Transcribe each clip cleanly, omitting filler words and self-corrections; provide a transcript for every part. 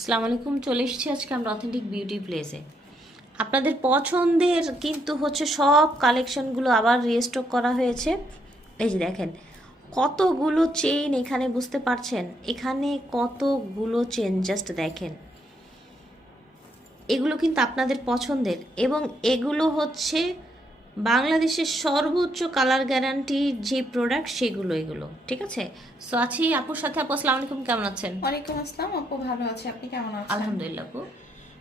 আসসালামু আলাইকুম, চলে এসেছি আজকে আমরা অথেন্টিক বিউটি প্লেসে। আপনাদের পছন্দের কিন্তু হচ্ছে সব কালেকশনগুলো আবার রিস্টক করা হয়েছে। এই যে দেখেন কতগুলো চেইন এখানে, বুঝতে পারছেন এখানে কতগুলো চেন, জাস্ট দেখেন। এগুলো কিন্তু আপনাদের পছন্দের এবং এগুলো হচ্ছে বাংলাদেশের সর্বোচ্চ কালার গ্যারান্টি যে প্রোডাক্ট সেগুলো, এগুলো ঠিক আছে। সো আছি আপুর সাথে। আপু আসসালামু আলাইকুম, কেমন আছেন? ওয়ালাইকুম আসসালাম আপু, ভালো আছি। আপনি কেমন আছেন? আলহামদুলিল্লাহ আপু।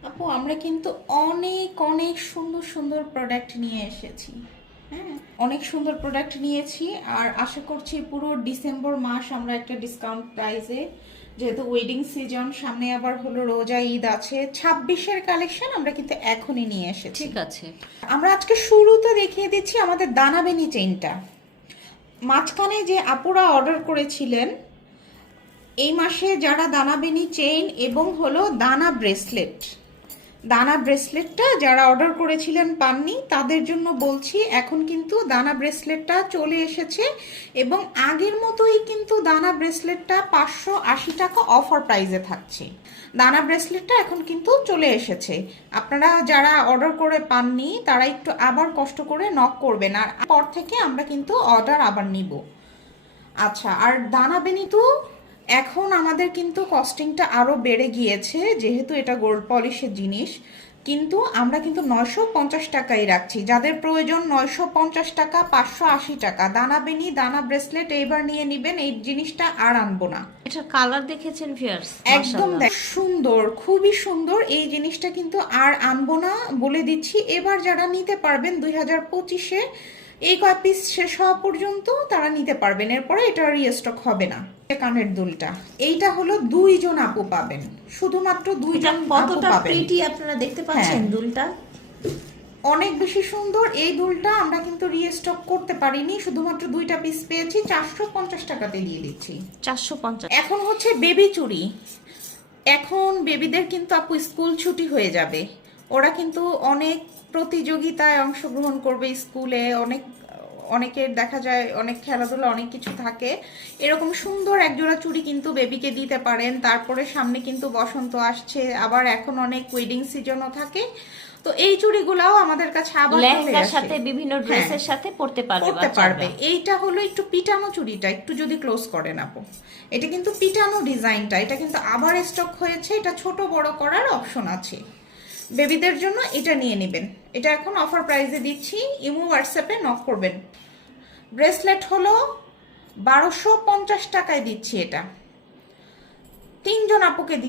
আপু আমরা কিন্তু অনেক অনেক সুন্দর সুন্দর প্রোডাক্ট নিয়ে এসেছি। হ্যাঁ, অনেক সুন্দর প্রোডাক্ট নিয়েছি আর আশা করছি পুরো ডিসেম্বর মাস আমরা একটা ডিসকাউন্ট প্রাইসে, যেহেতু ওয়েডিং সিজন সামনে, আবার হলো রোজা ঈদ আছে, 26-এর কালেকশন আমরা কিন্তু এখনই নিয়ে এসেছি। ঠিক আছে। আমরা আজকে শুরুতে দেখিয়ে দিচ্ছি আমাদের দানাবেনি চেইনটা। মাঝখানে যে আপুরা অর্ডার করেছিলেন এই মাসে, যারা দানাবেনি চেইন এবং হলো দানা ব্রেসলেটটা যারা অর্ডার করেছিলেন পাননি, তাদের জন্য বলছি এখন কিন্তু দানা ব্রেসলেটটা চলে এসেছে এবং আগের মতোই কিন্তু দানা ব্রেসলেটটা 580 টাকা অফার প্রাইসে থাকছে। দানা ব্রেসলেটটা এখন কিন্তু চলে এসেছে। আপনারা যারা অর্ডার করে পাননি তারা একটু আবার কষ্ট করে নক করবেন, আর পর থেকে আমরা কিন্তু অর্ডার আবার নিব। আচ্ছা, আর দানাবেনি তো এখন আমাদের কিন্তু কস্টিংটা আরও বেড়ে গিয়েছে, যেহেতু এটা গোল্ড পলিশের জিনিস, কিন্তু আমরা কিন্তু 950 টাকাই রাখছি। যাদের প্রয়োজন 950 টাকা, 580 টাকা দানাবেনি দানা ব্রেসলেট এইবার নিয়ে নেবেন, এই জিনিসটা আর আনবো না। এটার কালার দেখেছেন ভিউয়ার্স? একদম সুন্দর, খুবই সুন্দর। এই জিনিসটা কিন্তু আর আনবো না বলে দিচ্ছি। এবার যারা নিতে পারবেন 2025-এ এই কয় পিস শেষ হওয়া পর্যন্ত তারা নিতে পারবেন, এরপরে এটা রিস্টক হবে না। কানের দুলটা এইটা হলো 2 জন আপু পাবেন, শুধুমাত্র 2 জন আপু পাবেন। প্রিটি আপনারা দেখতে পাচ্ছেন দুলটা অনেক বেশি সুন্দর। এই দুলটা আমরা কিন্তু রিস্টক করতে পারিনি, শুধুমাত্র 2টা পিস পেয়েছি, 450 টাকাতে দিয়ে দিচ্ছি। 450। এখন হচ্ছে বেবি চুড়ি। এখন বেবিদের কিন্তু আপু স্কুল ছুটি হয়ে যাবে, ওরা কিন্তু অনেক প্রতিযোগিতায় অংশগ্রহণ করবে স্কুলে, অনেকের দেখা যায় অনেক খেলাধুলা অনেক কিছু থাকে। এরকম সুন্দর একজোড়া চুড়ি কিন্তু বেবিকে দিতে পারেন। তারপরে সামনে কিন্তু বসন্ত আসছে, আবার এখন অনেক ওয়েডিং সিজনও থাকে, তো এই চুড়িগুলাও আমাদের কাছে আবার লেহেঙ্গার সাথে বিভিন্ন ড্রেসের সাথে পরতে পারবে। এইটা হলো একটু পিটানো চুড়িটা, একটু যদি ক্লোজ করেন আপু, এটা কিন্তু পিটানো ডিজাইনটা, এটা কিন্তু আবার স্টক হয়েছে, এটা ছোট বড় করার অপশন আছে। বেবিদের জন্য এটা নিয়ে নেবেন, এটা এখন অফার প্রাইসে দিচ্ছি, ইমো হোয়াটসঅ্যাপে নক করবেন। ব্রেসলেট হলো 1250 টাকায় দিচ্ছি, এটা 3 জন আপুকে